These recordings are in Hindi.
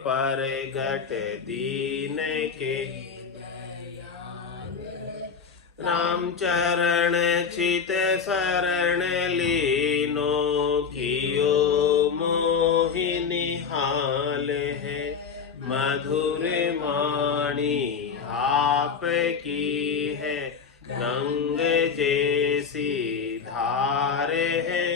पर घट दीन के राम चरण चित शरण लीनो कियो मोहिनी हाल है मधुर वाणी आप की है गंग जैसी धार है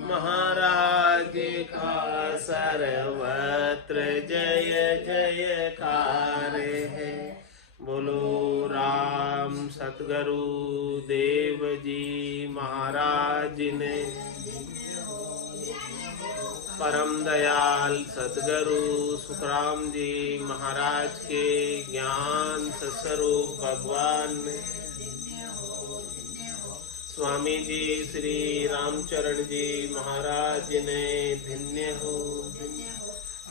महाराज का सर्वत्र जय जयकार है। बोलो राम सतगुरु देव जी महाराज ने परम दयाल सतगुरु सुखराम जी महाराज के ज्ञान स्वरूप भगवान ने स्वामी जी श्री रामचरण जी महाराज ने धन्य हो।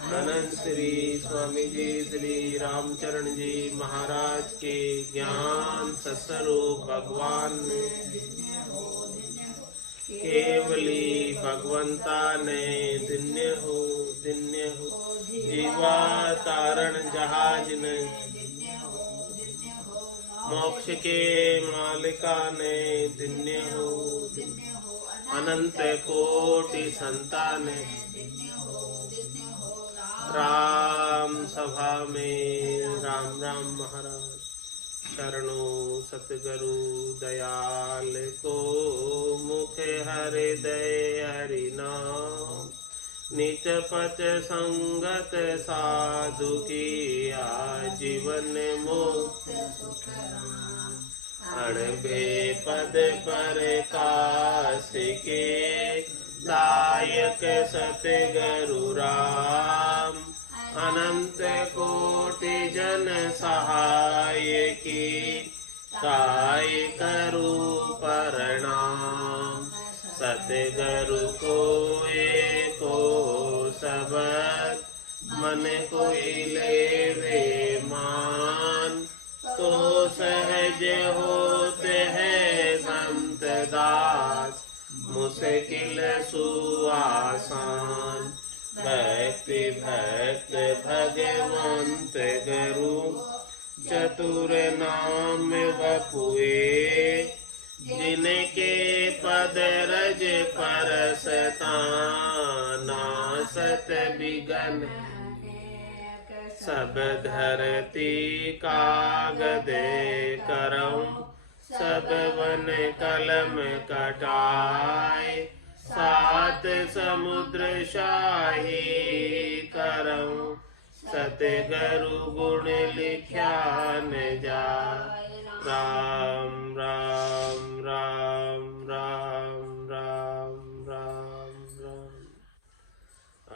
अनंत श्री स्वामी जी श्री रामचरण जी महाराज के ज्ञान स्वरूप भगवान ने केवली भगवंता ने धन्य हो जीवा तारण जहाज ने मोक्ष के मालिका ने धन्य हो अनंत कोटि संतान राम सभा में राम राम महाराज शरणों सतगुरु दयाल को मुख हृदय हरि नाम नित पथ संगत साधु की आजीवन मुक्त अणबे पद पर काश के दायक सतगुरु राम अनंत कोटि जन सहाय की काय करू प्रणाम सतगुरु को एको सबद मन कोई लेवे मान तो सहज होते हैं संत दास मुश्किल सुआसान भक्ति भक्त भगवंत गुरु चतुर नाम वपुए जिनके पद रज परसता नासत बिगन सब धरती कागद करऊं सब वन कलम कटाए सात समुद्र शाही करऊं सतगुरु गुण लिख्या न जाए राम राम राम राम राम राम राम।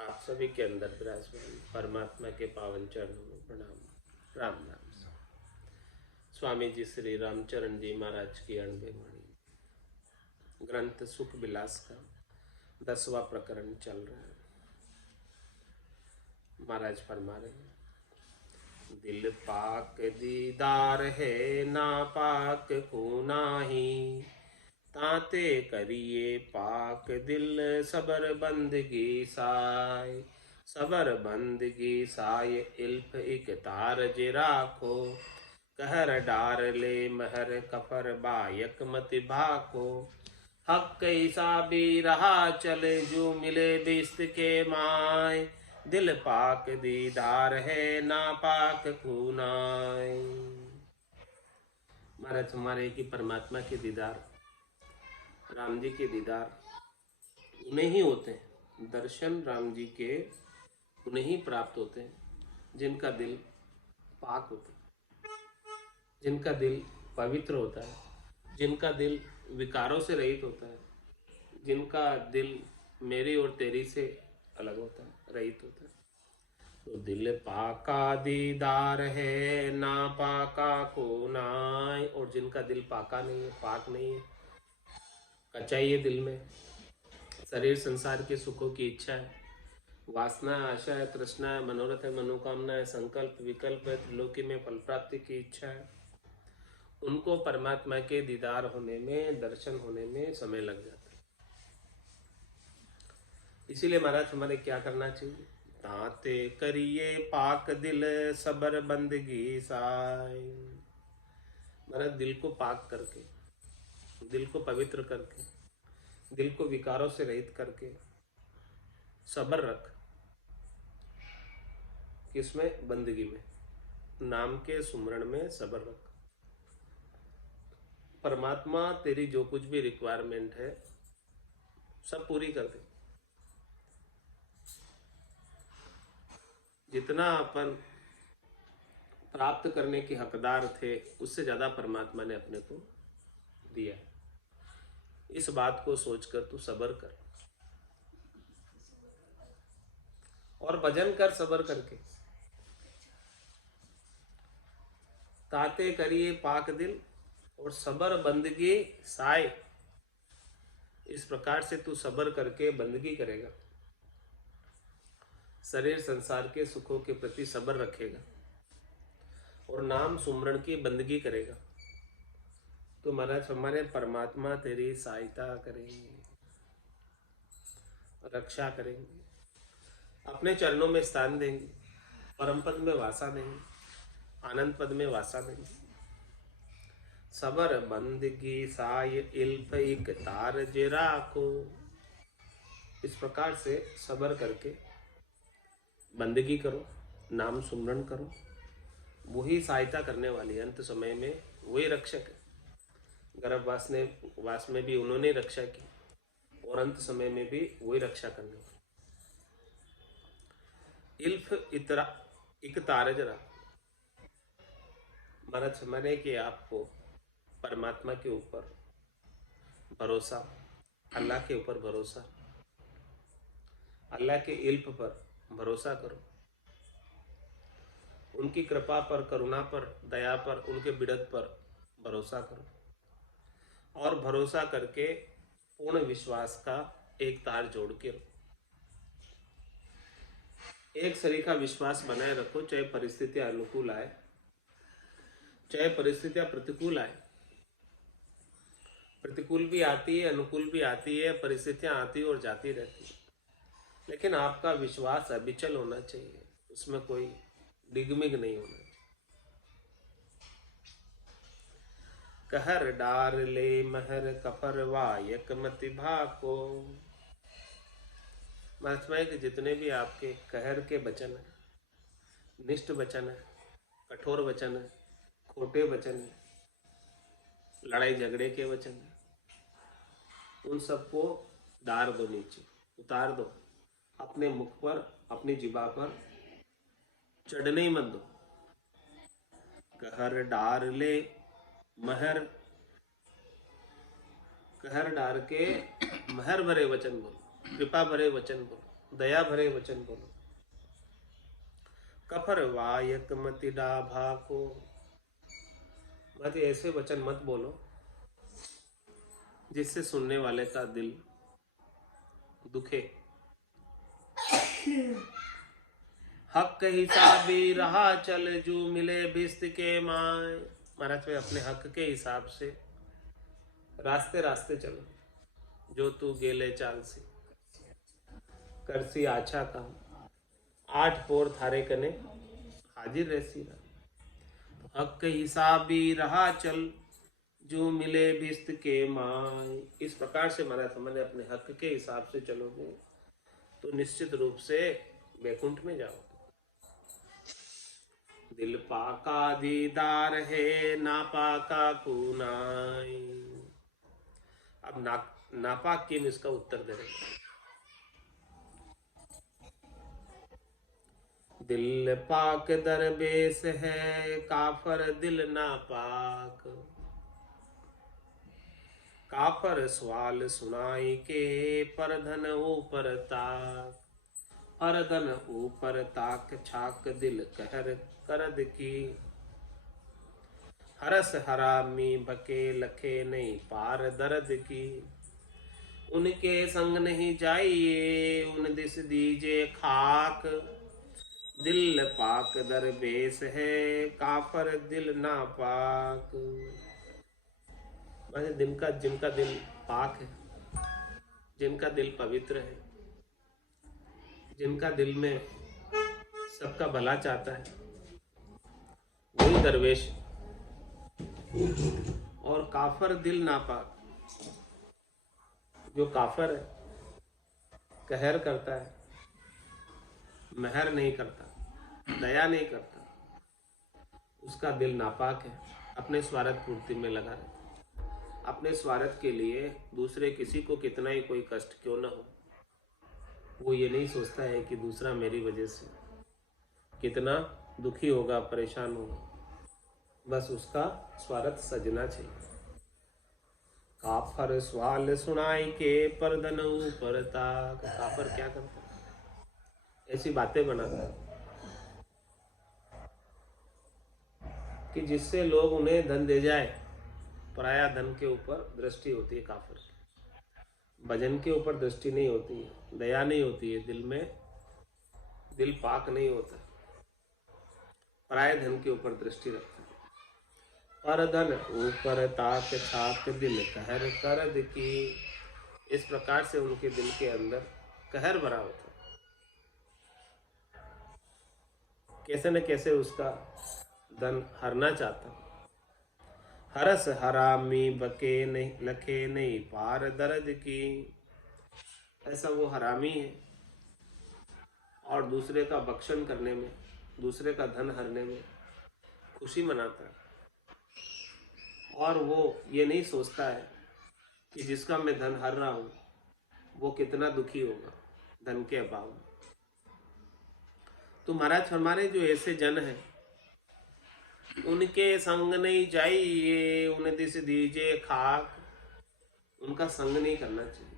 आप सभी के अंदर विराजमान परमात्मा के पावन चरणों में प्रणाम राम नाम। स्वामी जी श्री रामचरण जी महाराज की अणबे वाणी ग्रंथ सुख विलास का 10वां प्रकरण चल रहा है। महाराज फरमा रहे हैं दिल पाक दीदार है ना पाक को नाही ताते करिए पाक दिल सबर बंदगी साय सबर बंदगी साय इल्फ इक तारज राखो कहर डार ले महर कफर बायक मत भाको हक कैसा भी रहा चले जो मिले बिस्त के माय दिल पाक दीदार है ना पाक खूनाय। महाराज हमारे की परमात्मा के दीदार राम जी के दीदार उन्हें ही होते हैं। दर्शन राम जी के उन्हें ही प्राप्त होते हैं जिनका दिल पाक होता है जिनका दिल पवित्र होता है जिनका दिल विकारों से रहित होता है जिनका दिल मेरी और तेरी से अलग होता है रहित होता है। तो दिल पाका दीदार है ना पाका को नाय और जिनका दिल पाका नहीं है पाक नहीं है कच्चाई है दिल में शरीर संसार के सुखों की इच्छा है वासना आशा है तृष्णा है मनोरथ है मनोकामना है संकल्प विकल्प है त्रिलोकी में फल प्राप्ति की इच्छा है उनको परमात्मा के दीदार होने में दर्शन होने में समय लग जाता है। इसीलिए महाराज हमारे क्या करना चाहिए? ताते करिए पाक दिल सबर बंदगी साई। महाराज दिल को पाक करके, दिल को पवित्र करके, दिल को विकारों से रहित करके सबर रख। किसमें? बंदगी में, नाम के सुमरण में सबर रख। परमात्मा तेरी जो कुछ भी रिक्वायरमेंट है सब पूरी कर दे। जितना अपन प्राप्त करने के हकदार थे उससे ज्यादा परमात्मा ने अपने को दिया। इस बात को सोचकर तू सबर कर और भजन कर सबर करके। ताते करिए पाक दिल और सबर बंदगी साय। इस प्रकार से तू सबर करके बंदगी करेगा, शरीर संसार के सुखों के प्रति सबर रखेगा और नाम सुमरण की बंदगी करेगा, तो महाराज हमारे परमात्मा तेरी सहायता करेंगे, रक्षा करेंगे, अपने चरणों में स्थान देंगे, परम पद में वासा देंगे, आनंद पद में वासा देंगे। सबर बंदगी साय इल्फ इक तार जिरा को। इस प्रकार से सबर करके बंदगी करो, नाम सुमरण करो, वही सहायता करने वाली है। अंत समय में वही रक्षक है। गर्भवास में भी उन्होंने रक्षा की और अंत समय में भी वही रक्षा करने वाली। इल्फ इतरा इक तार जरा। महाराज समझने कि आपको परमात्मा के ऊपर भरोसा, अल्लाह के ऊपर भरोसा, अल्लाह के इल्फ पर भरोसा करो, उनकी कृपा पर, करुणा पर, दया पर, उनके बिड़त पर भरोसा करो और भरोसा करके पूर्ण विश्वास का एक तार जोड़ के रखो। एक सरीखा विश्वास बनाए रखो, चाहे परिस्थितियां अनुकूल आए, चाहे परिस्थितियां प्रतिकूल आए। प्रतिकूल भी आती है, अनुकूल भी आती है, परिस्थितियां आती और जाती रहती है, लेकिन आपका विश्वास अविचल होना चाहिए, उसमें कोई डिगमिग नहीं होना चाहिए। कहर डार ले महर कफर वायक मति भाको। महात्मा के जितने भी आपके कहर के वचन है, निष्ठ वचन है, कठोर वचन है, खोटे वचन है, लड़ाई झगड़े के वचन है, उन सबको डार दो, नीचे उतार दो, अपने मुख पर, अपनी जिबा पर चढ़ने ही मत दो। कहर डार ले महर, कहर डार के महर भरे वचन बोलो, कृपा भरे वचन बोलो, दया भरे वचन बोलो। कफर वायक मति डाभा को। मत ऐसे वचन मत बोलो जिससे सुनने वाले का दिल दुखे। हक हिसाबी रहा चल जू मिले भिस्त के माय। महाराज में अपने हक के हिसाब से रास्ते रास्ते चलो, जो तू गेले चाल सी करसी आछा काम, आठ पोर थारे कने हाजिर रहसी रहा। हक हिसाबी रहा चल जो मिले भिस्त के माय। इस प्रकार से महाराज हमने अपने हक के हिसाब से चलोगे तो निश्चित रूप से वैकुंठ में जाओगे। दिल पाका दीदार है ना पाका कुनाई। अब नापाक किम इसका उत्तर दे रहे। दिल पाक दरबेस है काफर दिल नापाक। काफर सवाल सुनाई के परधन ऊपर ताक। परधन ऊपर ताक छाक दिल कहर करद की। हरस हरामी बके लखे नहीं पार दर्द की। उनके संग नहीं जाइए उन दिस दीजे खाक। दिल पाक दरबेस है काफर दिल ना पाक। जिनका दिल पाक है, जिनका दिल पवित्र है, जिनका दिल में सबका भला चाहता है, वही दरवेश। और काफर दिल नापाक, जो काफर है, कहर करता है, मेहर नहीं करता, दया नहीं करता, उसका दिल नापाक है, अपने स्वार्थ पूर्ति में लगा रहता है। अपने स्वार्थ के लिए दूसरे किसी को कितना ही कोई कष्ट क्यों ना हो, वो ये नहीं सोचता है कि दूसरा मेरी वजह से कितना दुखी होगा, परेशान होगा। बस उसका स्वार्थ सजना चाहिए। काफर सवाल सुनाई के परदन ऊपर ताक। काफर क्या करता है? ऐसी बातें बनाता है कि जिससे लोग उन्हें धन दे जाए। पराया धन के ऊपर दृष्टि होती है काफर की, भजन के ऊपर दृष्टि नहीं होती है, दया नहीं होती है, दिल में दिल पाक नहीं होता, पराये धन के ऊपर दृष्टि रखता है। पर धन ऊपर ताक छाक दिल कहर करद की। इस प्रकार से उनके दिल के अंदर कहर भरा होता है। कैसे न कैसे उसका धन हरना चाहता। हरस हरामी बके नहीं लखे नहीं पार दर्द की। ऐसा वो हरामी है और दूसरे का भक्षण करने में, दूसरे का धन हरने में खुशी मनाता है। और वो ये नहीं सोचता है कि जिसका मैं धन हर रहा हूँ वो कितना दुखी होगा धन के अभाव में। तो महाराज हमारे जो ऐसे जन हैं, उनके संग नहीं जाइए, उन्हें दिस दीजिए खाक। उनका संग नहीं करना चाहिए।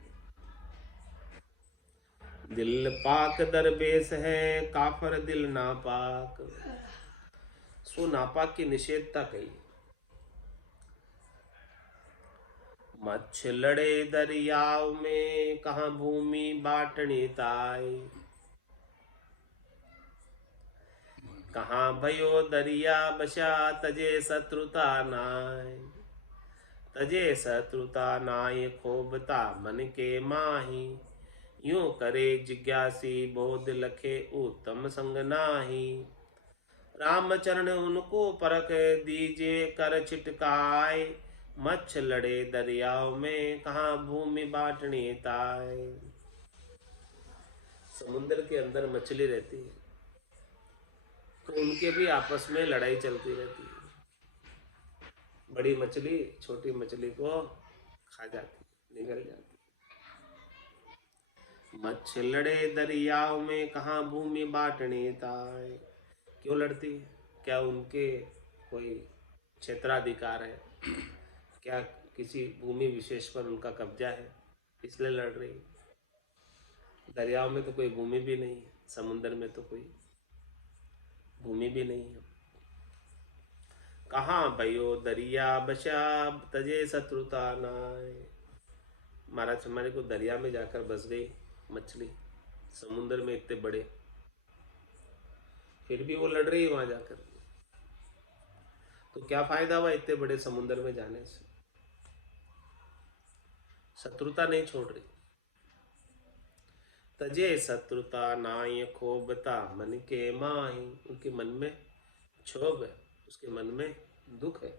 दिल पाक दरबेश है, काफर दिल नापाक। सो नापाक की निषेधता कही। मच्छ लड़े दरियाव में, कहाँ भूमि बाटनी ताई। कहाँ भयो दरिया बसा, तजे शत्रुता नाय। तजे शत्रुता नाय, खोबता मन के माही। यूं करे जिज्ञासी, बोध लखे उत्तम संग नाही। रामचरण उनको परख दीजे कर छिटकाय। मच्छ लड़े दरियाव में, कहाँ भूमि बाटनी ताय। समुद्र के अंदर मछली रहती है तो उनके भी आपस में लड़ाई चलती रहती है। बड़ी मछली छोटी मछली को खा जाती, निगल जाती। मच्छ लड़े दरियाव में, कहाँ भूमि बाटनी ताय। क्यों लड़ती है? क्या उनके कोई क्षेत्राधिकार है? क्या किसी भूमि विशेष पर उनका कब्जा है, इसलिए लड़ रही? दरियाव में तो कोई भूमि भी नहीं है, समुद्र में तो कोई भूमि भी नहीं है। कहाँ भयो दरिया बसा, तजे शत्रुता नाय। महाराज हमारे को दरिया में जाकर बस गई मछली, समुद्र में इतने बड़े, फिर भी वो लड़ रही है वहां जाकर। तो क्या फायदा हुआ इतने बड़े समुद्र में जाने से? शत्रुता नहीं छोड़ रही। तजे शत्रुता नाय, खोबता मन के माही। उनके मन में क्षोभ है, उसके मन में दुख है,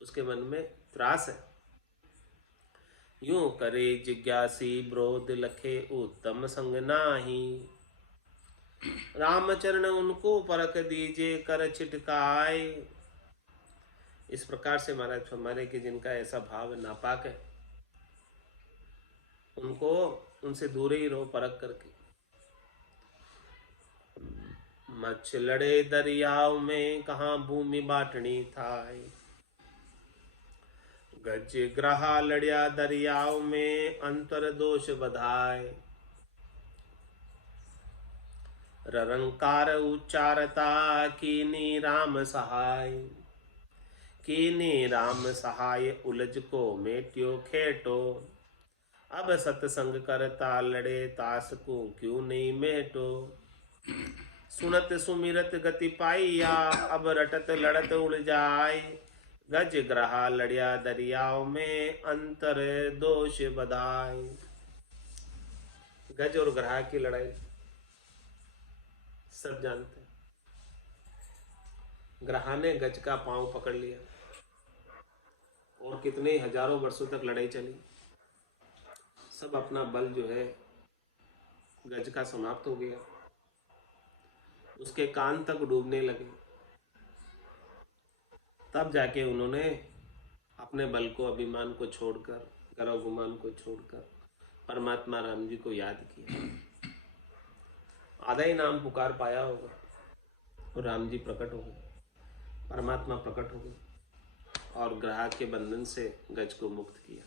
उसके मन में त्रास है। यूं करे जिज्ञासी, ब्रोध लखे उत्तम संग नाही। रामचरण उनको परख दीजे कर छिटकाय। इस प्रकार से महाराज हमारे के जिनका ऐसा भाव नापाक है, उनको उनसे दूर ही रहो परख करके। मच्छ लड़े दरियाव में, कहाँ भूमि बाटनी थाय। गज ग्रहा लड़िया दरियाव में, अंतर दोष बधाय। ररंकार उच्चारता, कीनी राम सहाय। कीनी राम सहाय, उलझ को मेट्यो खेटो। अब सत्संग करता लड़े, तास को क्यों नहीं मेटो। सुनत सुमिरत गति पाइया, अब रटत लड़त उड़ जाय। गज ग्रहा लड़िया दरियाव में, अंतर दोष बधाय। गज और ग्रहा की लड़ाई सब जानते हैं। ग्रहा ने गज का पांव पकड़ लिया और कितने हजारों वर्षों तक लड़ाई चली। सब अपना बल जो है गज का समाप्त हो गया, उसके कान तक डूबने लगे। तब जाके उन्होंने अपने बल को, अभिमान को छोड़कर, गर्व गुमान को छोड़कर परमात्मा राम जी को याद किया। आधा ही नाम पुकार पाया होगा और राम जी प्रकट हो गए, परमात्मा प्रकट हो गए और ग्रह के बंधन से गज को मुक्त किया।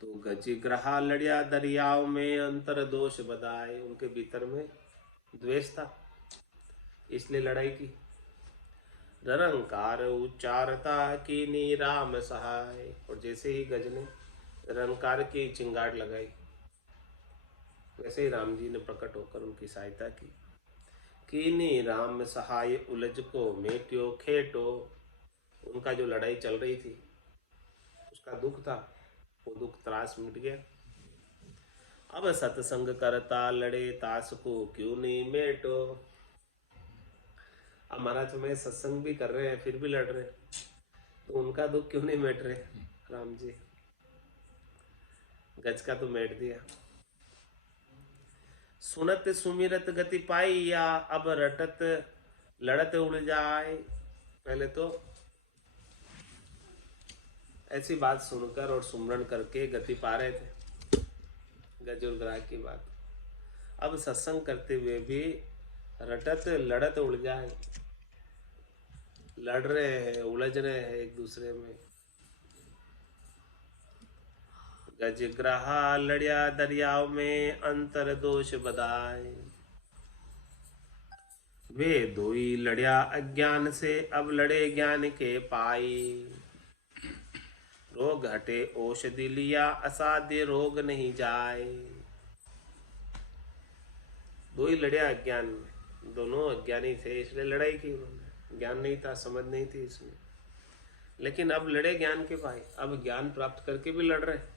तो गज ग्रहा लड़िया दरियाव में, अंतर दोष बदाए। उनके भीतर में द्वेष था, इसलिए लड़ाई की। रंकार उच्चारता की नी राम सहाय। और जैसे ही गज ने रंकार की चिंगाड़ लगाई, वैसे ही राम जी ने प्रकट होकर उनकी सहायता की। कीनी राम सहाय उलझ को मेट्यो खेटो। उनका जो लड़ाई चल रही थी, उसका दुख था, वो दुख त्रास मिट गया। अब सत्संग करता लड़े तास को क्यों नहीं मेटो। अब महाराज में सत्संग भी कर रहे हैं फिर भी लड़ रहे हैं, तो उनका दुख क्यों नहीं मिट रहे। राम जी गज का तो मेट दिया। सुनत सुमिरत गति पाई या, अब रटत लड़त उड़ जाए। पहले तो ऐसी बात सुनकर और सुमरण करके गति पा रहे थे, गज और ग्रह की बात। अब सत्संग करते हुए भी रटत लड़त उड़ जाए, लड़ रहे हैं, उलझ रहे हैं एक दूसरे में। गज ग्रहा लड़िया दरियाव में, अंतर दोष बदाए। वे दोई लड़िया अज्ञान से, अब लड़े ज्ञान के पाई। रोग हटे औषधि लिया, असाध्य रोग नहीं जाए। दो ही लड़े अज्ञान में, दोनों अज्ञानी थे इसलिए लड़ाई की उन्होंने। ज्ञान नहीं था, समझ नहीं थी इसमें, लेकिन अब लड़े ज्ञान के पाए। अब ज्ञान प्राप्त करके भी लड़ रहे।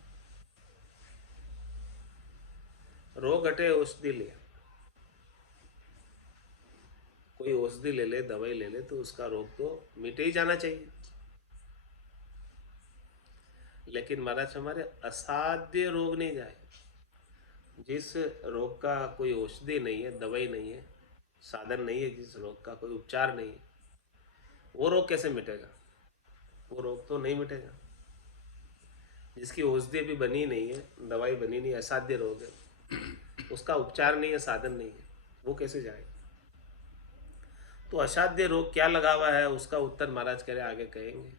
रोग हटे औषधि लिया। कोई औषधि ले ले, दवाई ले ले, तो उसका रोग तो मिटे ही जाना चाहिए। लेकिन महाराज हमारे असाध्य रोग नहीं जाए। जिस रोग का कोई औषधि नहीं है, दवाई नहीं है, साधन नहीं है, जिस रोग का कोई उपचार नहीं है, वो रोग कैसे मिटेगा। वो रोग तो नहीं मिटेगा। जिसकी औषधि भी बनी नहीं है, दवाई बनी नहीं, असाध्य रोग है, उसका उपचार नहीं है, साधन नहीं है, वो कैसे जाएगा। तो असाध्य रोग क्या लगा हुआ है, उसका उत्तर महाराज कह रहे आगे कहेंगे।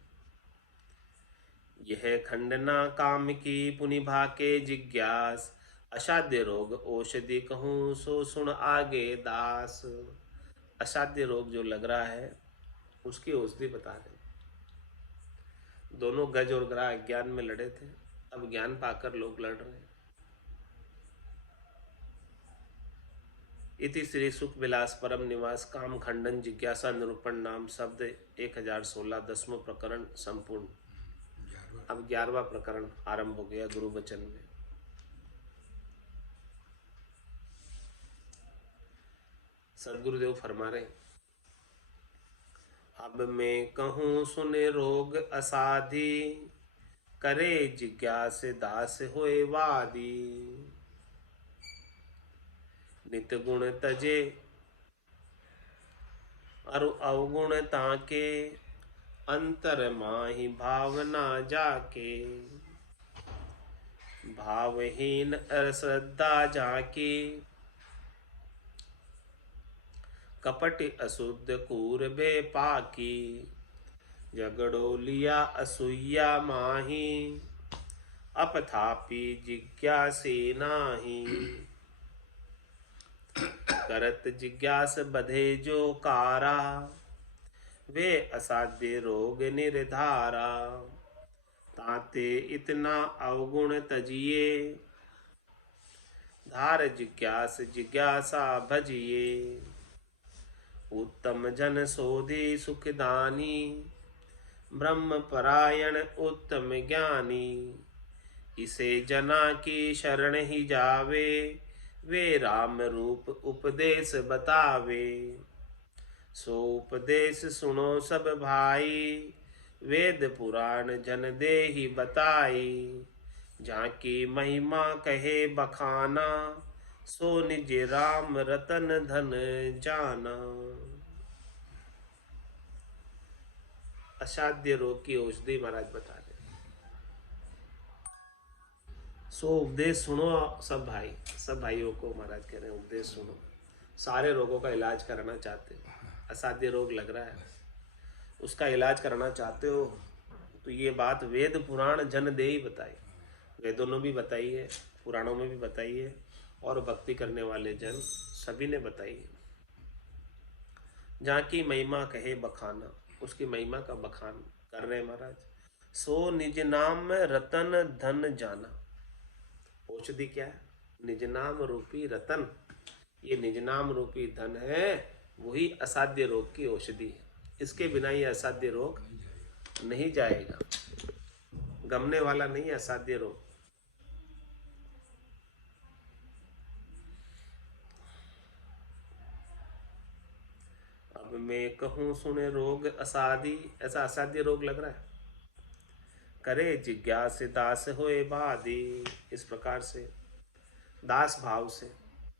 यह खंडना काम की पुनिभा के जिज्ञास, असाध्य रोग औषधि कहूँ सो सुन आगे दास। असाध्य रोग जो लग रहा है उसकी औषधि बता रहे। दोनों गज और ग्रह अज्ञान में लड़े थे, अब ज्ञान पाकर लोग लड़ रहे हैं। इति श्री सुख विलास परम निवास काम खंडन जिज्ञासा निरूपण नाम शब्द 1016 10वां प्रकरण संपूर्ण। अब 11वां प्रकरण आरंभ हो गया गुरु वचन में। सदगुरुदेव फरमा रहे, अब मैं कहूँ सुने रोग असाधी, करे जिज्ञास दास होए वादी। नित गुण तजे अरु अवगुण ताके, अंतर माही भावना जाके। भावहीन अश्रद्धा जाके, कपट अशुद्ध कूर बे पाकी। झगड़ो लिया असूया माही, अपथापि जिज्ञासे नाही। करत जिज्ञास बधे जो कारा, वे असाध्य रोग निर्धारा। ताते इतना अवगुण तजिए, धार जिज्ञास जिज्ञासा भजिए। उत्तम जन सोधी सुखदानी, ब्रह्म परायण उत्तम ज्ञानी। इसे जना की शरण ही जावे, वे राम रूप उपदेश बतावे। सो उपदेश सुनो सब भाई, वेद पुराण जन दे ही बताई। जाकी महिमा कहे बखाना, सो निज राम रतन धन जाना। असाध्य रोग की औषधि महाराज बता रहे। सो उपदेश सुनो सब भाई, सब भाइयों को महाराज कह रहे हैं उपदेश सुनो। सारे रोगों का इलाज कराना चाहते हो, असाध्य रोग लग रहा है, उसका इलाज कराना चाहते हो, तो ये बात वेद पुराण जन दे ही बताई। वेदों ने भी बताई है, पुराणों में भी बताई है, और भक्ति करने वाले जन सभी ने बताई है। जहाँ की महिमा कहे बखाना, उसकी महिमा का बखान कर रहे हैं महाराज। सो निज नाम में रतन धन जाना। औषधि क्या है? निज नाम रूपी रतन। ये निज नाम रूपी धन है, वही असाध्य रोग की औषधि है। इसके बिना ये असाध्य रोग नहीं जाएगा, गमने वाला नहीं है असाध्य रोग। अब मैं कहूं सुने रोग असाधी, ऐसा असाध्य रोग लग रहा है। करे जिज्ञास दास होए बादी। इस प्रकार से दास भाव से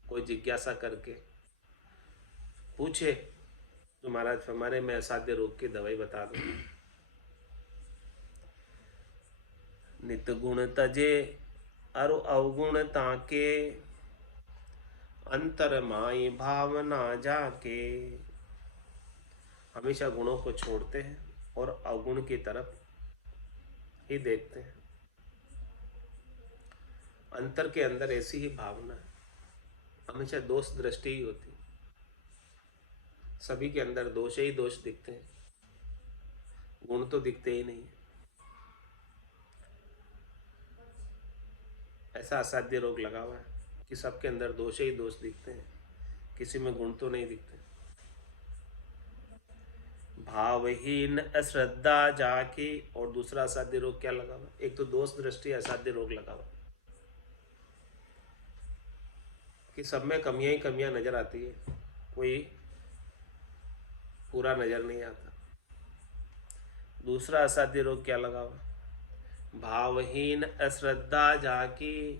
कोई जिज्ञासा करके पूछे तो महाराज हमारे में असाध्य रोग की दवाई बता दो। नित गुण तजे अरु अवगुण ताके, अंतर माई भावना जाके। हमेशा गुणों को छोड़ते हैं और अवगुण की तरफ ही देखते हैं। अंतर के अंदर ऐसी ही भावना है, हमेशा दोष दृष्टि ही होती, सभी के अंदर दोष ही दोष दिखते हैं, गुण तो दिखते ही नहीं। ऐसा असाध्य रोग लगा हुआ है कि सबके अंदर दोष ही दोष दिखते हैं, किसी में गुण तो नहीं दिखते। भावहीन अश्रद्धा जाके, और दूसरा असाध्य रोग क्या लगा हुआ? एक तो दोष दृष्टि असाध्य रोग लगा हुआ कि सब में कमियां ही कमियां नजर आती है, कोई पूरा नजर नहीं आता। दूसरा असाध्य रोग क्या लगा हुआ? भावहीन अश्रद्धा जाकी,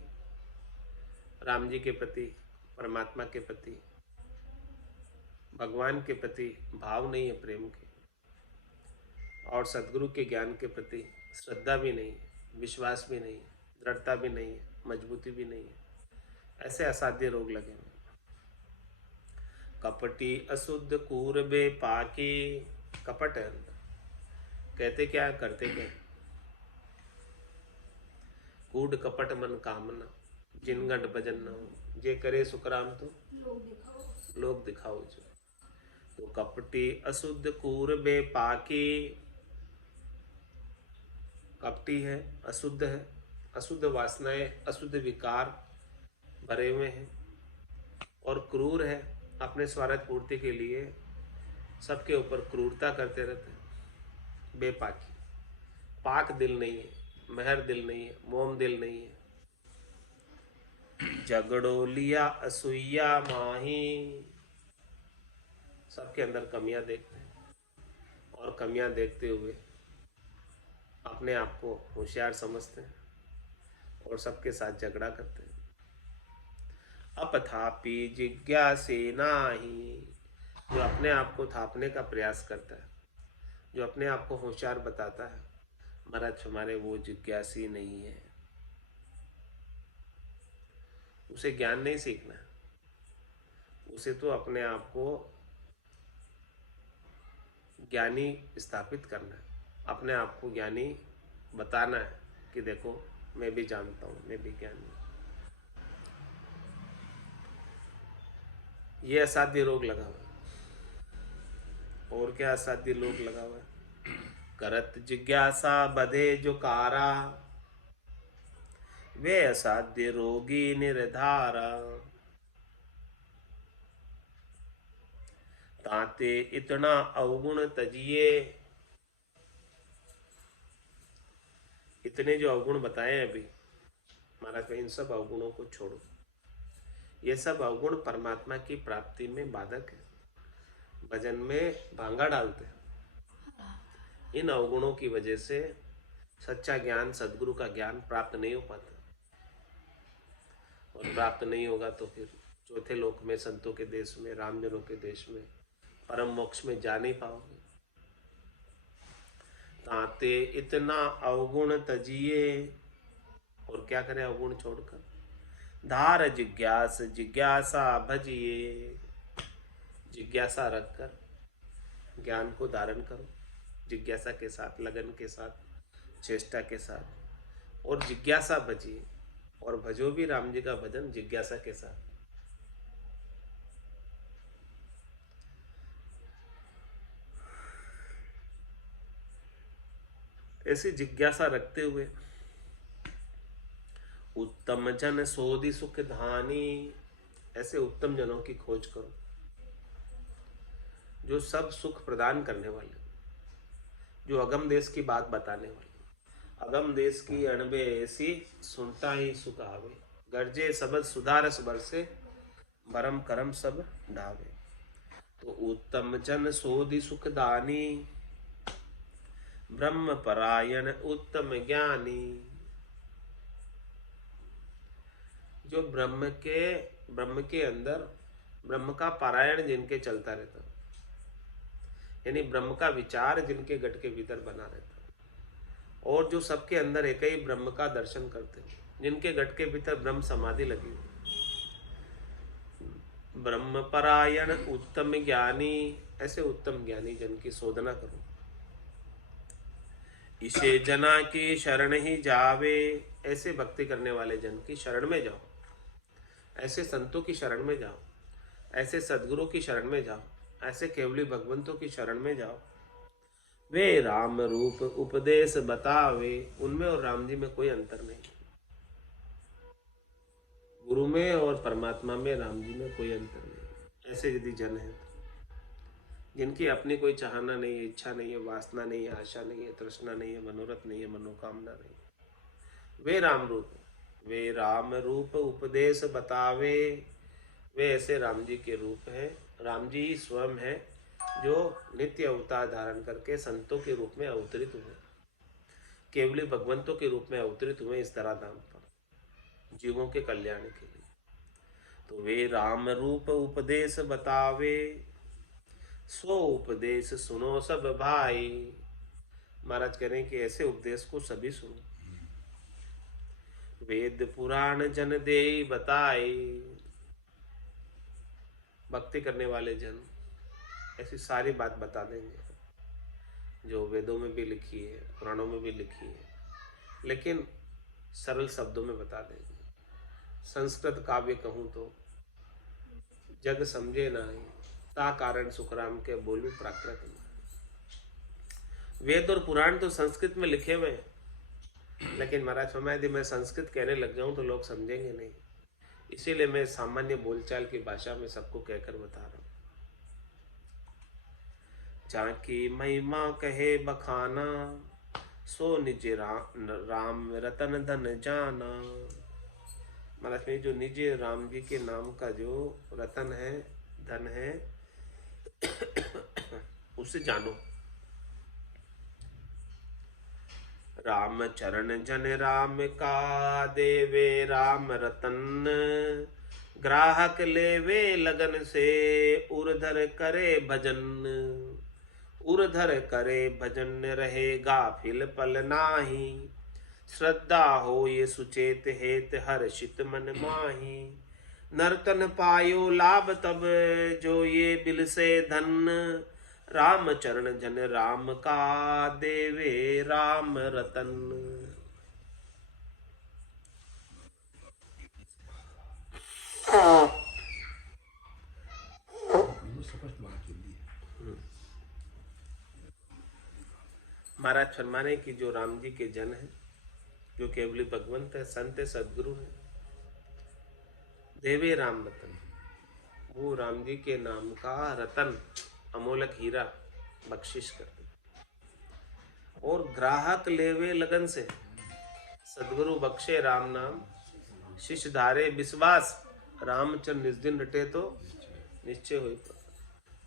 राम जी के प्रति, परमात्मा के प्रति, भगवान के प्रति भाव नहीं है, प्रेम के, और सदगुरु के ज्ञान के प्रति श्रद्धा भी नहीं है, विश्वास भी नहीं है, दृढ़ता भी नहीं है, मजबूती भी नहीं है। ऐसे असाध्य रोग लगे हुए। कपटी अशुद्ध कूरबे पाकी, कपट है अंदर, कहते क्या करते क्या? कूड़ कपट मन कामना, जिन गंठ भजन न हो, जे करे सुखराम तो लोग दिखाओ जो। तो कपटी अशुद्ध कूरबे पाकी, कपटी है, अशुद्ध है, अशुद्ध वासनाएं, अशुद्ध विकार भरे हुए हैं, और क्रूर है, अपने स्वार्थ पूर्ति के लिए सबके ऊपर क्रूरता करते रहते हैं। बेपाकी, पाक दिल नहीं है, मेहर दिल नहीं है, मोम दिल नहीं है। झगड़ो लिया असूया माही, सबके अंदर कमियां देखते हैं, और कमियां देखते हुए अपने आप को होशियार समझते हैं और सबके साथ झगड़ा करते हैं। अपथापि जिज्ञासे नाही, जो अपने आप को थापने का प्रयास करता है, जो अपने आप को होशियार बताता है, महाराज हमारे वो जिज्ञासी नहीं है। उसे ज्ञान नहीं सीखना, उसे तो अपने आप को ज्ञानी स्थापित करना है, अपने आप को ज्ञानी बताना है कि देखो मैं भी जानता हूँ, मैं भी ज्ञानी हूँ। ये असाध्य रोग लगा हुआ है। और क्या असाध्य रोग लगा हुआ है? करत जिज्ञासा बधे जो कारा, वे असाध्य रोगी निर्धारा। ताते इतना अवगुण तजिए, इतने जो अवगुण बताए अभी महाराज, इन सब अवगुणों को छोड़ो, ये सब अवगुण परमात्मा की प्राप्ति में बाधक है, भजन में भांगा डालते हैं। इन अवगुणों की वजह से सच्चा ज्ञान, सदगुरु का ज्ञान प्राप्त नहीं हो पाता, और प्राप्त नहीं होगा तो फिर चौथे लोक में, संतों के देश में, रामजनों के देश में, परम मोक्ष में जा नहीं पाओगे। ताते इतना अवगुण तजिए, और क्या करें अवगुण छोड़कर, धार जिज्ञासा भजिए, जिज्ञासा रखकर ज्ञान को धारण करो, जिज्ञासा के साथ, लगन के साथ, चेष्टा के साथ, और जिज्ञासा भजिए, और भजो भी राम जी का भजन जिज्ञासा के साथ। ऐसी जिज्ञासा रखते हुए उत्तम जन सोधि सुख धानी, ऐसे उत्तम जनों की खोज करो जो सब सुख प्रदान करने वाले, जो अगम देश की बात बताने वाले। अगम देश की अणबे ऐसी, सुनता ही सुख आवे, गर्जे सबद सुधारस बरसे, भरम करम सब ढावे। तो उत्तम जन सोधि सुख दानी, ब्रह्म परायण उत्तम ज्ञानी, जो ब्रह्म के अंदर ब्रह्म का पारायण जिनके चलता रहता, यानी ब्रह्म का विचार जिनके गट के भीतर बना रहता, और जो सबके अंदर एक ही ब्रह्म का दर्शन करते, जिनके गट के भीतर ब्रह्म समाधि लगी, ब्रह्म परायण उत्तम ज्ञानी, ऐसे उत्तम ज्ञानी जन की शोधना करो। इसे जना की शरण ही जावे, ऐसे भक्ति करने वाले जन की शरण में जाओ, ऐसे संतों की शरण में जाओ, ऐसे सदगुरु की शरण में जाओ, ऐसे केवली भगवंतों की शरण में जाओ। वे राम रूप उपदेश बतावे, उनमें और राम जी में कोई अंतर नहीं, गुरु में और परमात्मा में, राम जी में कोई अंतर नहीं। ऐसे यदि जन है जिनकी अपनी कोई चाहना नहीं है, इच्छा नहीं है, वासना नहीं है, आशा नहीं है, तृष्णा नहीं है, मनोरथ नहीं है, मनोकामना नहीं, वे राम रूप, वे राम रूप उपदेश बतावे, वे ऐसे राम जी के रूप हैं। राम जी ही स्वयं है जो नित्य अवतार धारण करके संतों के रूप में अवतरित हुए, केवली भगवंतों के रूप में अवतरित हुए इस धराधाम पर जीवों के कल्याण के लिए। तो वे राम रूप उपदेश बतावे, सो उपदेश सुनो सब भाई। महाराज कह रहे हैं कि ऐसे उपदेश को सभी सुनो। वेद पुराण जन दे बताए, भक्ति करने वाले जन ऐसी सारी बात बता देंगे जो वेदों में भी लिखी है, पुराणों में भी लिखी है, लेकिन सरल शब्दों में बता देंगे। संस्कृत काव्य कहूँ तो जग समझे नाही, ता कारण सुखराम के बोलू प्राकृत में। वेद और पुराण तो संस्कृत में लिखे हुए हैं, लेकिन महाराज फरमाए यदि मैं संस्कृत कहने लग जाऊं तो लोग समझेंगे नहीं, इसीलिए मैं सामान्य बोलचाल की भाषा में सबको कहकर बता रहा हूं। जाकी महिमा कहे बखाना, सो निज राम रतन धन जाना। महाराज में जो निज राम जी के नाम का जो रतन है, धन है, उसे जानो। राम चरण जन राम का देवे राम रतन, ग्राहक लेवे लगन से उर्धर करे भजन। उर्धर करे भजन रहे गाफिल पल नाही, श्रद्धा हो ये सुचेत हेत हर्षित मन माही। नर्तन पायो लाभ तब जो ये बिल से धन, राम चरण जन राम का देवे राम रतन। महाराज फरमाने की जो राम जी के जन है, जो केवली भगवंत है, संत है, सदगुरु है, देवे राम रतन, वो राम जी के नाम का रतन, अमोलक हीरा बख्शिश करते, और ग्राहक लेवे लगन से, सदगुरु बख्शे राम नाम, शिष्य धारे विश्वास, रामचंद्र निज दिन रटे तो निश्चय हुई पत।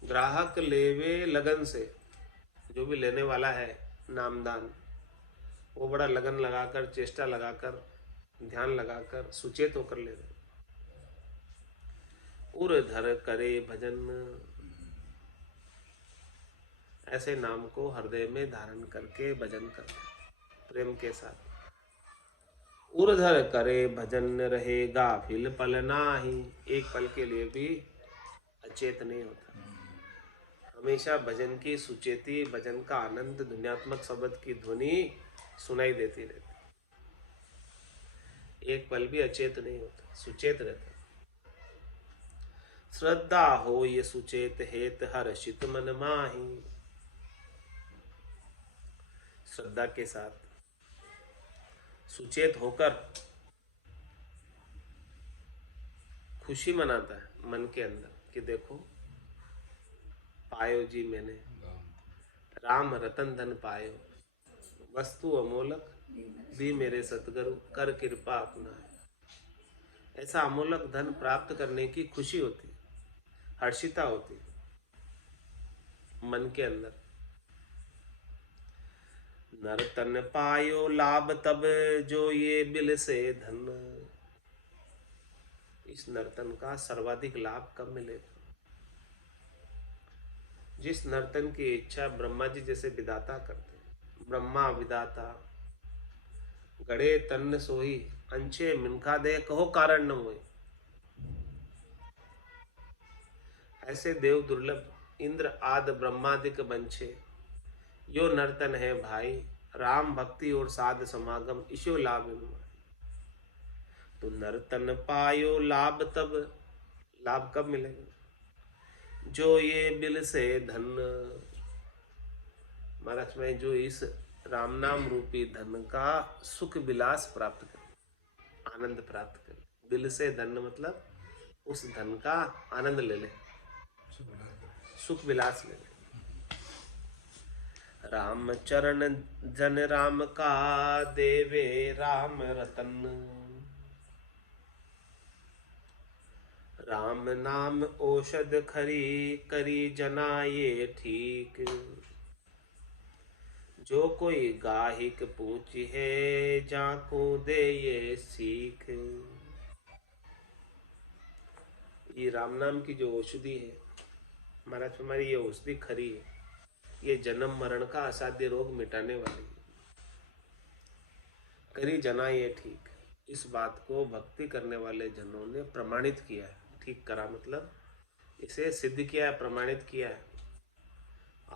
ग्राहक लेवे लगन से, जो भी लेने वाला है नामदान, वो बड़ा लगन लगाकर, चेष्टा लगाकर, ध्यान लगाकर, सुचेत होकर ले रहे। उर धर करे भजन, ऐसे नाम को हृदय में धारण करके भजन करना प्रेम के साथ। उर्धर करे भजन रहे गाफिल पल नाही, एक पल के लिए भी अचेत नहीं होता, हमेशा भजन की सुचेती, भजन का आनंद, ध्वन्यात्मक शब्द की ध्वनि सुनाई देती रहती, एक पल भी अचेत नहीं होता, सुचेत रहता। श्रद्धा हो ये सुचेत हेत हर्षित मन माही, श्रद्धा के साथ सुचेत होकर खुशी मनाता है मन के अंदर कि देखो पायो जी मैंने, राम रतन धन पायो, वस्तु अमोलक दी मेरे सतगुरु, कर कृपा अपना। ऐसा अमोलक धन प्राप्त करने की खुशी होती, हर्षिता होती मन के अंदर। नर्तन पायो लाभ तब जो ये बिल से धन, इस नर्तन का सर्वाधिक लाभ कब मिलेगा? जिस नर्तन की इच्छा ब्रह्मा जी जैसे विधाता करते, ब्रह्मा विधाता गड़े तन्न सोई, अंशे मिनखा दे कहो कारण न हुए, ऐसे देव दुर्लभ इंद्र आद ब्रह्मादिक बंछे, यो नर्तन है भाई, राम भक्ति और साध समागम, इशो लाभ इनमें। तो नर्तन पायो लाभ तब, लाभ कब मिलेगा? जो ये बिल से धन, महाराज में जो इस राम नाम रूपी धन का सुख विलास प्राप्त करे, आनंद प्राप्त करे। बिल से धन मतलब उस धन का आनंद ले ले, सुख विलास ले ले। राम चरण जन राम का देवे राम रतन, राम नाम औषध खरी करी जना ये ठीक, जो कोई गाहिक पूछ है जाको दे ये सीख। ये राम नाम की जो औषधि है महाराज, हमारी ये औषधि खरी है, ये जन्म मरण का असाध्य रोग मिटाने वाली है। करी जना ये ठीक, इस बात को भक्ति करने वाले जनों ने प्रमाणित किया है। ठीक करा मतलब इसे सिद्ध किया है, प्रमाणित किया है।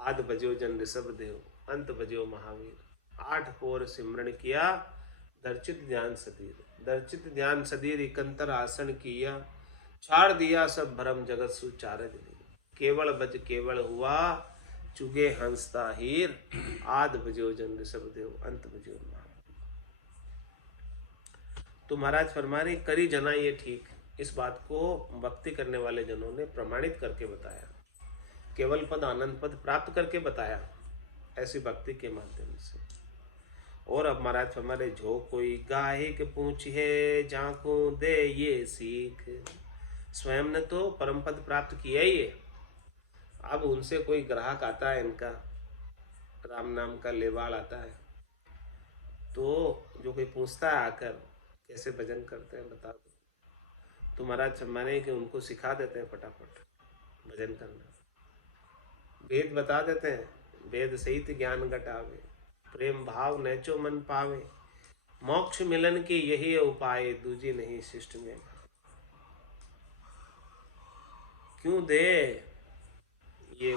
आद बजो जन ऋषभ देव, अंत बजो महावीर, 8 पोर सिमरण किया, दर्चित ध्यान सदीर, दर्चित ध्यान सदीर इकंतर आसन किया, छाड़ दिया सब भरम जगत सुचारज लिया, केवल बज केवल हुआ चुगे हंसता हीर, आद बजो जन ऋषभ देव, अंत बजो महावीर। तो महाराज फरमा रहे करी जना ये ठीक, इस बात को भक्ति करने वाले जनों ने प्रमाणित करके बताया, केवल पद आनंद पद प्राप्त करके बताया, ऐसी भक्ति के माध्यम से। और अब महाराज फरमा रहे जो कोई गाहिक पूछे जाको दे ये सीख, स्वयं ने तो परम पद प्राप्त किया ही है, अब उनसे कोई ग्राहक आता है, इनका राम नाम का लेवाल आता है, तो जो कोई पूछता है आकर कैसे भजन करते हैं बता दो, तो महाराज माने कि उनको सिखा देते हैं फटाफट भजन करना, वेद बता देते हैं, वेद सहित ज्ञान घटावे, प्रेम भाव नैचो मन पावे, मोक्ष मिलन की यही उपाय, दूजी नहीं शिष्ट में। क्यों दे, ये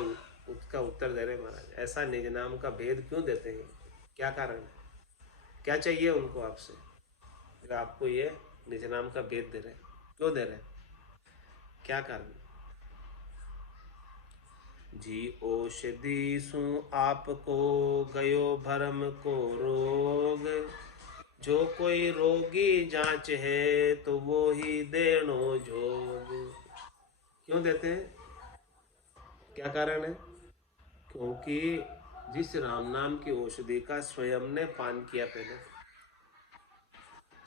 उसका उत्तर दे रहे महाराज, ऐसा निज नाम का भेद क्यों देते हैं, क्या कारण है, क्या चाहिए उनको आपसे, आपको ये निज नाम का भेद दे रहे, क्यों दे रहे, क्या कारण? जी औषधि सु आपको गयो भरम को रोग, जो कोई रोगी जांच है तो वो ही देनो जोग। क्यों देते हैं, क्या कारण है? क्योंकि जिस राम नाम की औषधि का स्वयं ने पान किया, पहले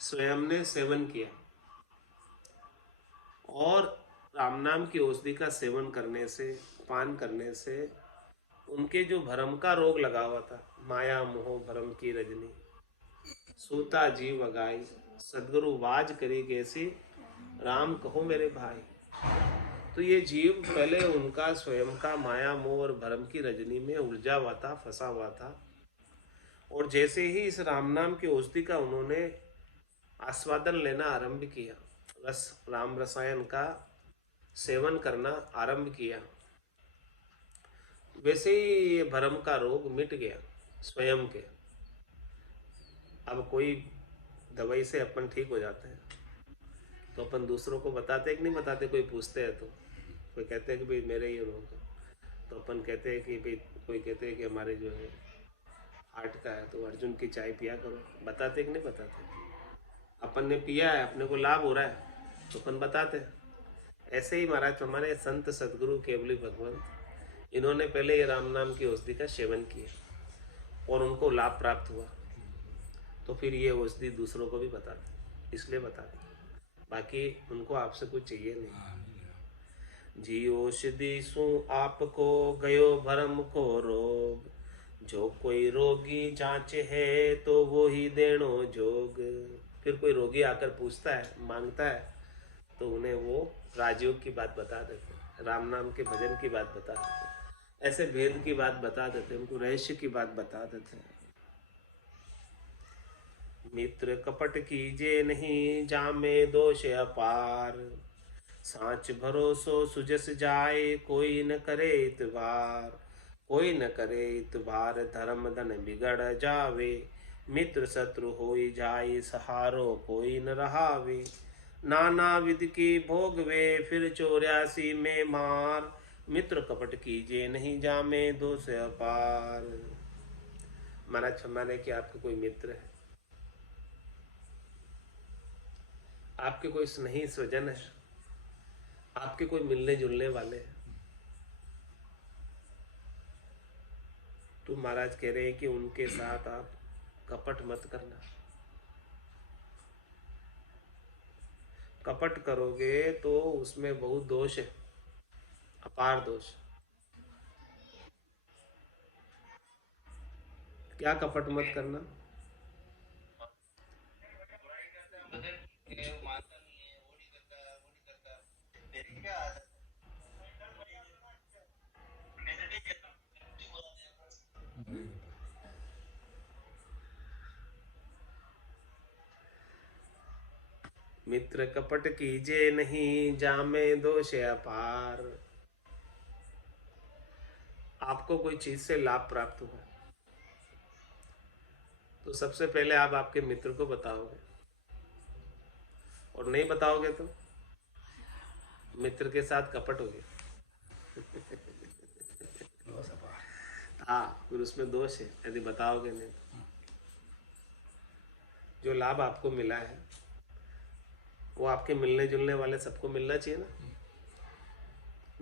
स्वयं ने सेवन किया और राम नाम की औषधि का सेवन करने से, पान करने से उनके जो भरम का रोग लगा हुआ था, माया मोह भरम की रजनी, सूता जीव अगाई, सदगुरु वाज करी कैसी, राम कहो मेरे भाई। तो ये जीव पहले उनका स्वयं का माया मोह और भरम की रजनी में उलझा हुआ था, फंसा हुआ था। और जैसे ही इस राम नाम की औषधि का उन्होंने आस्वादन लेना आरंभ किया, रस राम रसायन का सेवन करना आरंभ किया, वैसे ही ये भरम का रोग मिट गया स्वयं के। अब कोई दवाई से अपन ठीक हो जाते हैं तो अपन दूसरों को बताते हैं कि नहीं बताते? कोई पूछते हैं तो कोई कहते हैं कि भाई मेरे ही रोग है, तो अपन कहते हैं कि भाई, कोई कहते हैं कि हमारे जो है हार्ट का है तो अर्जुन की चाय पिया करो। बताते कि नहीं बताते? अपन ने पिया है, अपने को लाभ हो रहा है तो अपन बताते हैं। ऐसे ही महाराज हमारे संत सदगुरु केवली भगवंत, इन्होंने पहले ये राम नाम की औषधि का सेवन किया और उनको लाभ प्राप्त हुआ, तो फिर ये औषधि दूसरों को भी बताते, इसलिए बताते। बाकी उनको आपसे कुछ चाहिए नहीं। जी औषधि सु आपको गयो भरम को रोग, जो कोई रोगी जांच है तो वो ही देणो जोग। फिर कोई रोगी आकर पूछता है, मांगता है, तो उन्हें वो राजयोग की बात बता देते, राम नाम के भजन की बात बता देते, ऐसे भेद की बात बता देते, उनको रहस्य की बात बता देते हैं। मित्र कपट कीजे नहीं, जामे दोष अपार, साच भरोसो सुजस जाए, कोई न करे इतबार। कोई न करे इतबार, धर्म धन बिगड़ जावे, मित्र शत्रु होई जाए, सहारो कोई न रहावे। नाना विधि की भोगवे, फिर 84 में मार, मित्र कपट कीजे नहीं, जामे दोष अपार। महाराज क्षमा कि आपके कोई मित्र है, आपके कोई स्नेही स्वजन है, आपके कोई मिलने जुलने वाले हैं, तो महाराज कह रहे हैं कि उनके साथ आप कपट मत करना। कपट करोगे तो उसमें बहुत दोष है, अपार दोष। क्या कपट मत करना? मित्र कपट कीजे नहीं, जामे दोष अपार। आपको कोई चीज से लाभ प्राप्त हुआ तो सबसे पहले आप आपके मित्र को बताओगे, और नहीं बताओगे तो मित्र के साथ कपट हो गया। हाँ, फिर उसमें दोष है यदि बताओगे नहीं तो। जो लाभ आपको मिला है वो आपके मिलने जुलने वाले सबको मिलना चाहिए ना,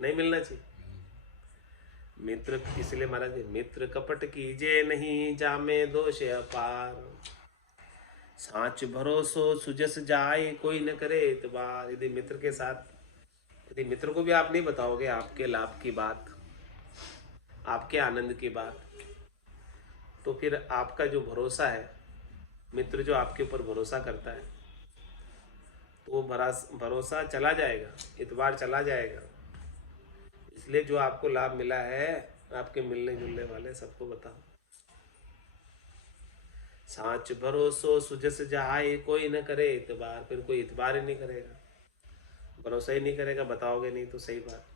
नहीं मिलना चाहिए? मित्र इसलिए महाराज, मित्र कपट कीजे नहीं, जामे दोष अपार, साच भरोसो सुजस जाए, कोई न करे इतबार। यदि मित्र के साथ, यदि मित्र को भी आप नहीं बताओगे आपके लाभ की बात, आपके आनंद की बात, तो फिर आपका जो भरोसा है, मित्र जो आपके ऊपर भरोसा करता है, तो वो भरोसा चला जाएगा, इतबार चला जाएगा। इसलिए जो आपको लाभ मिला है, आपके मिलने जुलने वाले सबको बताओ। साच भरोसो सुजस जाए, कोई न करे इतबार। फिर कोई इतबार ही नहीं करेगा, भरोसा ही नहीं करेगा, बताओगे नहीं तो सही बात।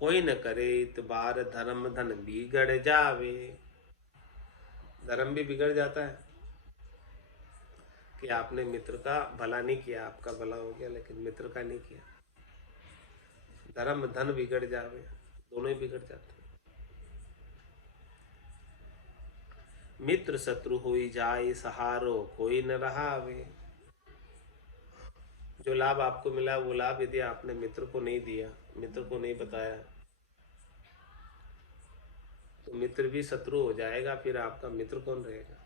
कोई न करे इतबार, धर्म धन बिगड़ जावे। धर्म भी बिगड़ जाता है कि आपने मित्र का भला नहीं किया, आपका भला हो गया लेकिन मित्र का नहीं किया। धर्म धन बिगड़ जावे, दोनों ही बिगड़ जाते हैं। मित्र शत्रु होई जाए, सहारो कोई न रहावे। जो लाभ आपको मिला वो लाभ यदि आपने मित्र को नहीं दिया, मित्र को नहीं बताया, तो मित्र भी शत्रु हो जाएगा, फिर आपका मित्र कौन रहेगा?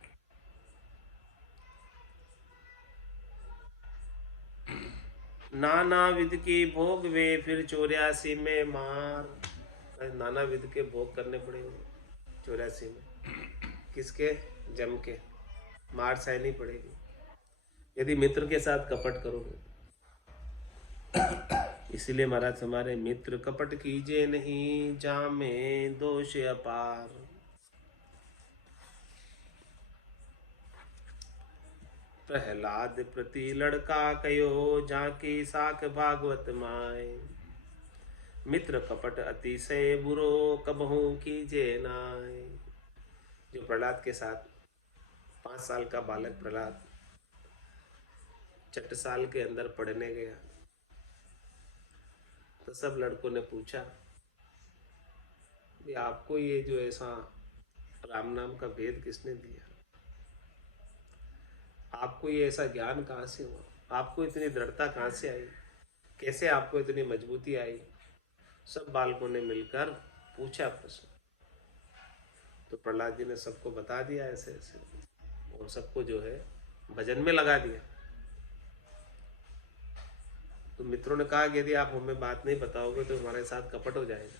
नाना विध की भोग वे फिर 84 में मार। नाना विध के भोग करने पड़ेंगे 84 में। किसके? जम के। मार सहनी पड़ेगी यदि मित्र के साथ कपट करोगे। इसीलिए महाराज हमारे मित्र कपट कीजिए नहीं, जामे दोष अपार। प्रहलाद प्रति लड़का कयो, जाकी साख भागवत माय। मित्र कपट अतिशय बुरो, कबहू कीजिए नाय। जो प्रहलाद के साथ 5 साल का बालक प्रहलाद चटसाल के अंदर पढ़ने गया तो सब लड़कों ने पूछा कि आपको ये जो ऐसा राम नाम का भेद किसने दिया, आपको ये ऐसा ज्ञान कहाँ से हुआ, आपको इतनी दृढ़ता कहाँ से आई, कैसे आपको इतनी मजबूती आई। सब बालकों ने मिलकर पूछा प्रश्न। तो प्रहलाद जी ने सबको बता दिया ऐसे ऐसे, और सबको जो है भजन में लगा दिया। तो मित्रों ने कहा कि यदि आप हमें बात नहीं बताओगे तो हमारे साथ कपट हो जाएगा।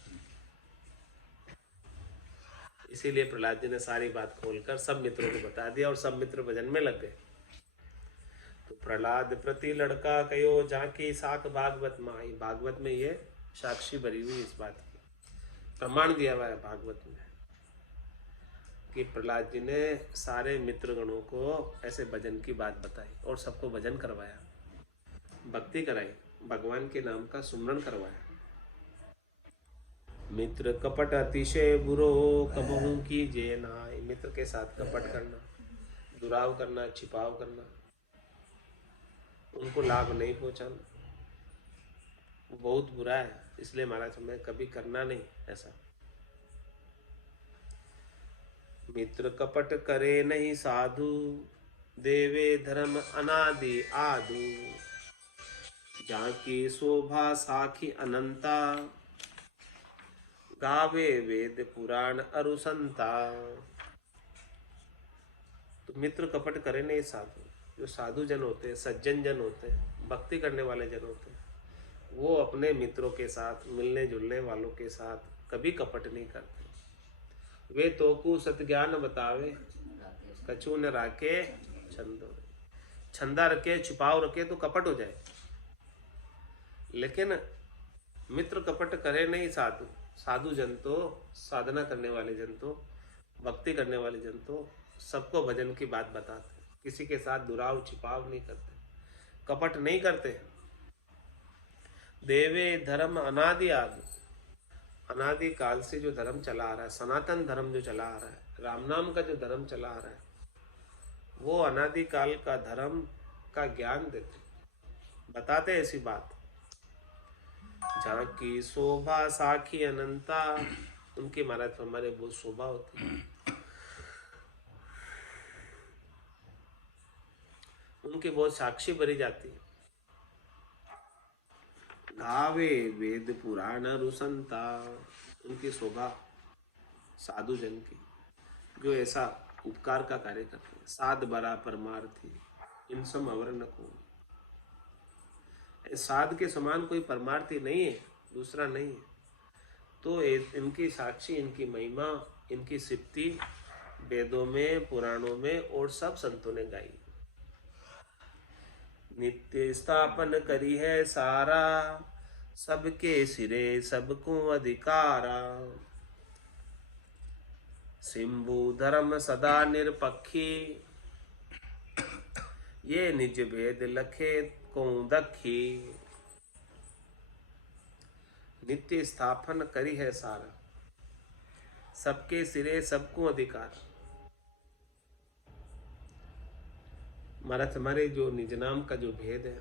इसीलिए प्रहलाद जी ने सारी बात खोलकर सब मित्रों को बता दिया और सब मित्र भजन में लग गए। तो प्रहलाद प्रति लड़का कयो, झांकी साख भागवत माई। भागवत में ये साक्षी भरी हुई इस बात की, प्रमाण दिया हुआ है भागवत में कि प्रहलाद जी ने सारे मित्रगणों को ऐसे भजन की बात बताई और सबको भजन करवाया, भक्ति कराई, भगवान के नाम का सुमरन करवाया। मित्र कपट अतिशय बुरो, कबहू कीजिए नाय। मित्र के साथ कपट करना, दुराव करना, छिपाव करना, उनको लाभ नहीं पहुंचाना, वो बहुत बुरा है। इसलिए महाराज हमें कभी करना नहीं ऐसा। मित्र कपट करे नहीं साधु, देवे धर्म अनादि आदु। जाकी शोभा साखी अनंता, गावे वेद पुराण अरुसंता। तो मित्र कपट करे नहीं साधु। जो साधु जन होते हैं, सज्जन जन होते हैं, भक्ति करने वाले जन होते हैं, वो अपने मित्रों के साथ, मिलने जुलने वालों के साथ कभी कपट नहीं करते। वे तोकू सतज्ञान बतावे, कछु न राखे छंदो। छंदा रखे, छिपाव रखे तो कपट हो जाए, लेकिन मित्र कपट करे नहीं साधु। साधु जन तो, साधना करने वाले जन तो, भक्ति करने वाले जन तो सबको भजन की बात बताते, किसी के साथ दुराव छिपाव नहीं करते, कपट नहीं करते। देवे धर्म अनादि आदि, अनादि काल से जो धर्म चला आ रहा है, सनातन धर्म जो चला आ रहा है, राम नाम का जो धर्म चला आ रहा है, वो अनादि काल का धर्म का ज्ञान देते, बताते ऐसी बात। जहाँ की शोभा साखी अनंता, उनकी महाराज हमारे बहुत शोभा होती है, उनकी बहुत साक्षी भरी जाती है। गावे वेद पुराण रुसंता, उनकी शोभा साधु जन की जो ऐसा उपकार का कार्य करते हैं। साध बरा परमार्थी, इन सम अवर न को। साध के समान कोई परमार्थी नहीं है, दूसरा नहीं है। तो इनकी साक्षी, इनकी महिमा, इनकी सिद्धि वेदों में, पुराणों में और सब संतों ने गाई। नित्य स्थापन करी है सारा, सबके सिरे सबको अधिकारा। सिंभु धर्म सदा निरपक्षी, ये निज भेद लखे को दखी। नित्य स्थापन करी है सारा, सबके सिरे सबको अधिकार। महाराज हमारे जो निज नाम का जो भेद है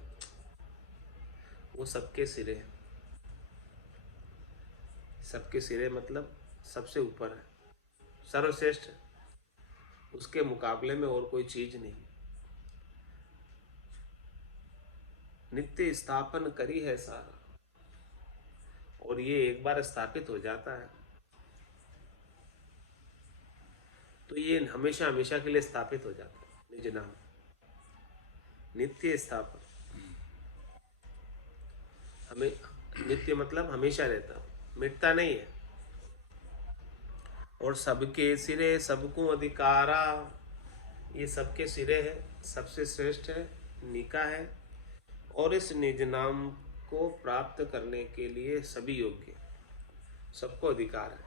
वो सबके सिरे है। सबके सिरे मतलब सबसे ऊपर है, सर्वश्रेष्ठ है, उसके मुकाबले में और कोई चीज नहीं। नित्य स्थापन करी है सारा, और ये एक बार स्थापित हो जाता है तो ये हमेशा हमेशा के लिए स्थापित हो जाता है। निज नाम नित्य स्थापन। हमें नित्य मतलब हमेशा रहता, मिटता नहीं है। और सबके सिरे सबको अधिकारा, ये सबके सिरे है, सबसे श्रेष्ठ है, निका है, और इस निज नाम को प्राप्त करने के लिए सभी योग्य, सबको अधिकार है,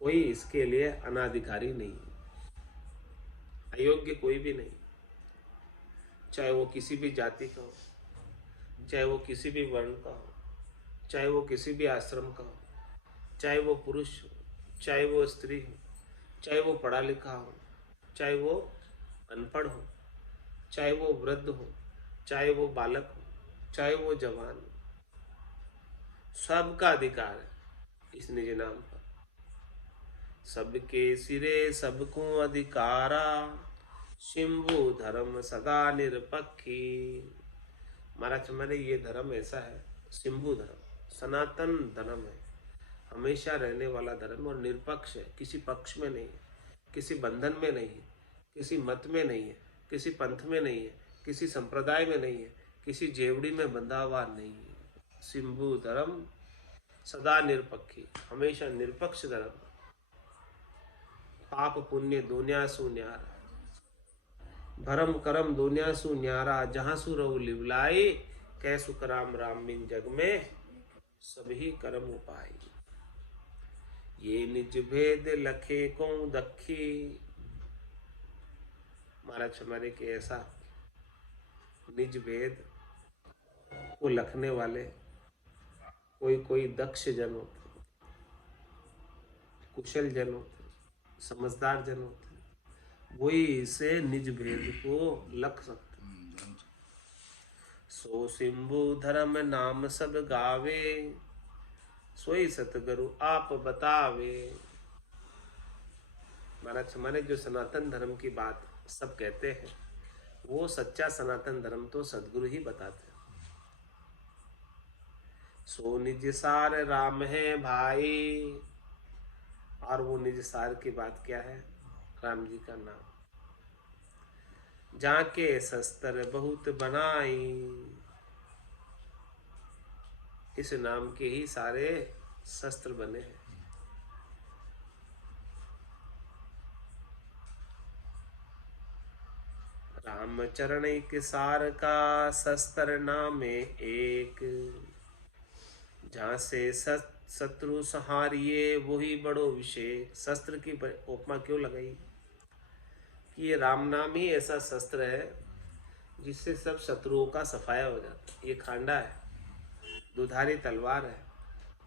कोई इसके लिए अनाधिकारी नहीं, अयोग्य कोई भी नहीं, चाहे वो किसी भी जाति का हो, चाहे वो किसी भी वर्ण का हो, चाहे वो किसी भी आश्रम का हो, चाहे वो पुरुष हो, चाहे वो स्त्री हो, चाहे वो पढ़ा लिखा हो, चाहे वो अनपढ़ हो, चाहे वो वृद्ध हो, चाहे वो बालक हो, चाहे वो जवान हो, सबका अधिकार है इस निज नाम पर। सबके सिरे सबको अधिकारा, शिंभु धर्म सदा निरपक्षी। महाराज हमारे ये धर्म ऐसा है, शिंभु धर्म सनातन धर्म है, हमेशा रहने वाला धर्म, और निरपक्ष है, किसी पक्ष में नहीं है, किसी बंधन में नहीं है, किसी मत में नहीं है, किसी पंथ में नहीं है, किसी संप्रदाय में नहीं है, किसी जेवड़ी में बंधा हुआ नहीं है। शिंभु धर्म सदा निरपक्षी, हमेशा निरपक्ष धर्म, पाप पुण्य दुनिया सु न्यारा, भरम करम दुनिया सु न्यारा, जहाँ सु रहु लिवलाई, कै सुख राम राम बिन जग में सभी कर्म उपाय। ये निज भेद लखे को दखी, महाराज हमारे के ऐसा निज भेद को लखने वाले कोई दक्ष जन होते, कुशल जन होते, समझदार जन होते, वही इसे निज भेद को लख सकते। सो शिंभु धर्म नाम सब गावे, सोई सतगुरु आप बतावे। महाराज हमारे जो सनातन धर्म की बात सब कहते हैं, वो सच्चा सनातन धर्म तो सदगुरु ही बताते हैं। सो निज सार राम है भाई, और वो निज सार की बात क्या है? राम जी का नाम। जाके शस्त्र बहुत बनाई, इस नाम के ही सारे शस्त्र बने हैं। रामचरण के सार का शस्त्र नाम एक, जहाँ से शत्रु सहारिये वही बड़ो विषय। शस्त्र की उपमा क्यों लगाई? कि ये राम नाम ही ऐसा शस्त्र है जिससे सब शत्रुओं का सफाया हो जाता है। ये खांडा है, दुधारी तलवार है,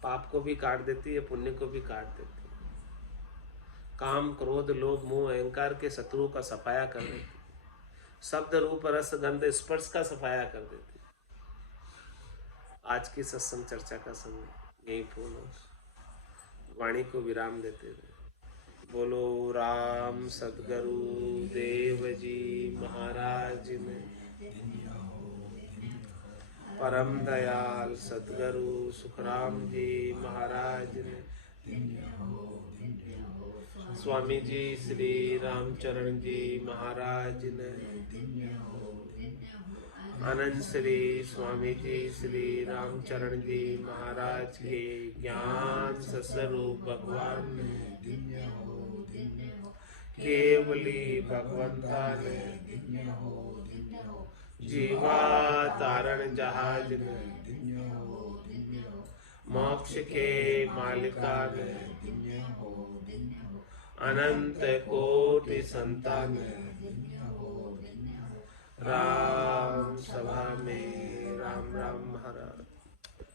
पाप को भी काट देती है, पुण्य को भी काट देती है। काम क्रोध लोभ मोह अहंकार के शत्रुओं का सफाया कर देती है, शब्द रूप रस गंध स्पर्श का सफाया कर देती है। आज की सत्संग चर्चा का समय यही पूर्ण, वाणी को विराम देते हुए बोलो राम सद्गुरु देव जी महाराज ने, परम दयाल सद्गुरु सुखराम जी महाराज ने, स्वामी जी श्री रामचरण जी महाराज ने, आनंद श्री स्वामी जी श्री रामचरण जी महाराज के ज्ञान स्वरूप भगवान ने, केवली भगवंता ने, जीवा तारण जहाज ने, मोक्ष के मालिका ने, अनंत कोटि संतान, राम सभा में राम राम महाराज।